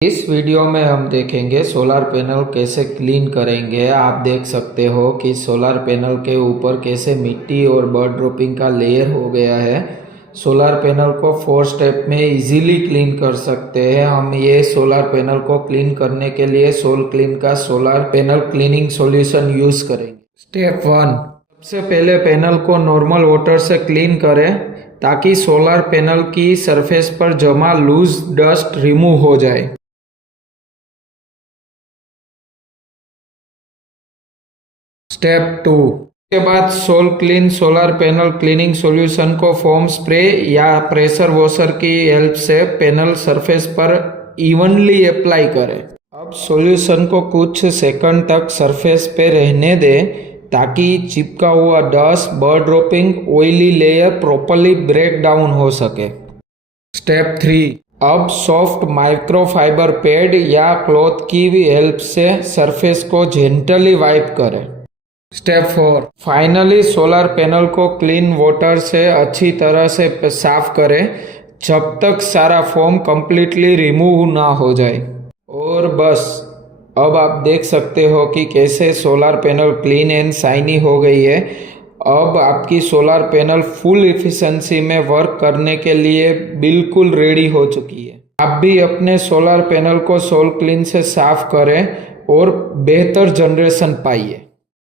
इस वीडियो में हम देखेंगे सोलर पैनल कैसे क्लीन करेंगे। आप देख सकते हो कि सोलर पैनल के ऊपर कैसे मिट्टी और बर्ड ड्रॉपिंग का लेयर हो गया है। सोलर पैनल को 4 स्टेप में इजीली क्लीन कर सकते हैं। हम ये सोलर पैनल को क्लीन करने के लिए सोल क्लीन का solar panel cleaning solution use करेंगे। स्टेप 1, सबसे पहले पैनल को नॉर्मल वाटर से क्लीन करें ताकि सोलर पैनल की सरफेस पर जमा लूज डस्ट रिमूव हो जाए। स्टेप 2, के बाद Sol Clean solar panel cleaning solution को फोम स्प्रे या प्रेशर वॉशर की हेल्प से पैनल सरफेस पर इवनली अप्लाई करें। अब सॉल्यूशन को कुछ सेकंड तक सरफेस पे रहने दें ताकि चिपका हुआ dust, bird dropping, oily layer properly break down हो सके। स्टेप 3, अब सॉफ्ट माइक्रोफाइबर पैड या क्लॉथ की भी हेल्प से सरफेस को जेंटली वाइप करें। स्टेप 4, फाइनली सोलर पैनल को क्लीन वाटर से अच्छी तरह से साफ करें जब तक सारा फोम कंप्लीटली रिमूव ना हो जाए। और बस अब आप देख सकते हो कि कैसे solar panel clean and shiny हो गई है। अब आपकी सोलर पैनल फुल एफिशिएंसी में वर्क करने के लिए बिल्कुल रेडी हो चुकी है। आप भी अपने सोलर पैनल को सोल क्लीन से साफ करें और बेहतर जनरेशन पाइए।